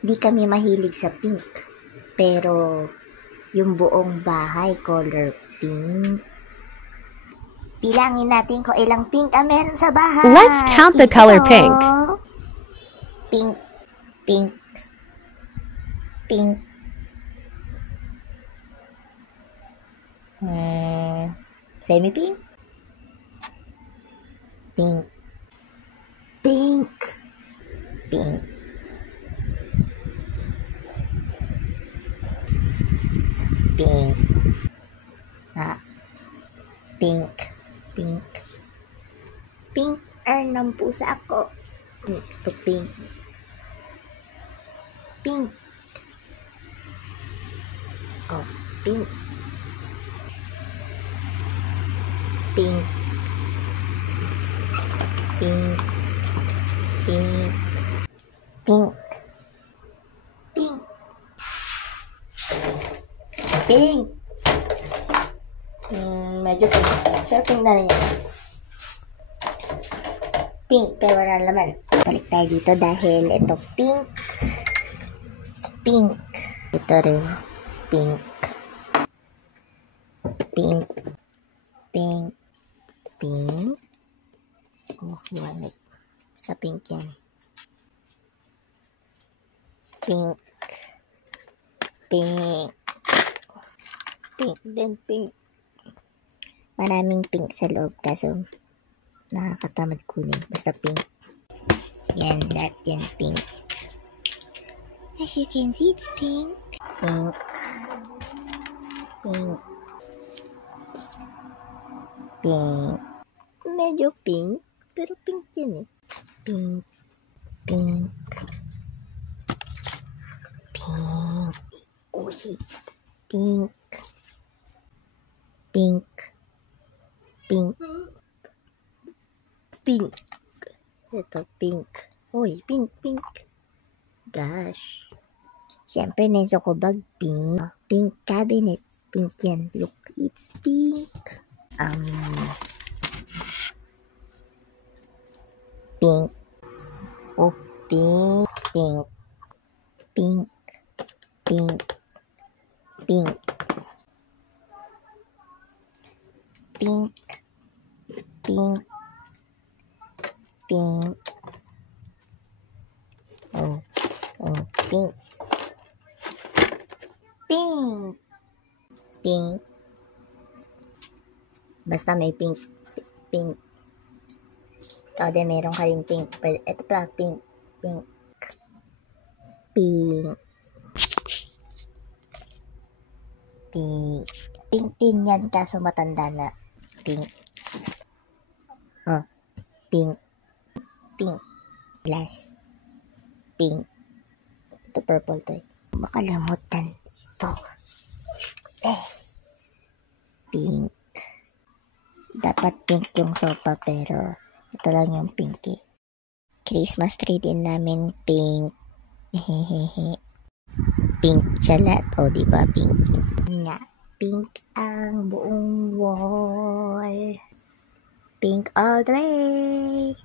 Di kami mahilig sa pink. Pero, yung buong bahay, color pink. Bilangin natin kung ilang pink ang meron sa bahay. Let's count the color pink. Pink, pink, pink. Semi-pink? Pink. Pink. Pink. Pink. Pink. Pink. Pink ng pusa ako. Ito pink. Pink. Oh, pink. Pink. Pink. Pink. Pink. Pink. Pink. Medyo pink. So, pink na rin yan. Pink, pero wala naman. Balik tayo dito dahil ito pink. Pink. Ito rin. Pink. Pink. Pink. Pink. Oh, iwanag. Sa pink yan. Pink. Pink. Pink din, pink. Maraming pink sa loob, kaso nakakatamad kunin. Basta pink. Yan, that yan, pink. As you can see, it's pink. Pink. Pink. Pink. Medyo pink, pero pink yan eh. Pink. Pink. Pink. Oh, shit. Pink. Pink. Pink. Pink. Ito, pink. Uy, pink, pink. Gosh. Siyempre, neso ko bag pink. Pink cabinet. Pink yan. Look, it's pink. Pink. Oh, pink. Pink. Pink. Pink. Pink. Pink. Pink. Pink. Oh, pink. Pink. Pink. Basta may pink. Pink. Ito din, meron ka rin pink. Ito pala, pink. Pink. Pink. Pink. Pink din yan, kaso matanda na. Pink. Oh, pink. Pink. Glass. Pink. Ito purple to. Makalimutan. Ito. Pink. Dapat pink yung sofa, pero ito lang yung pinky. Christmas tree din namin pink. Hehehe. Pink siya lahat. O, diba pink? Nga. Pink ang buong wall. Pink all the way.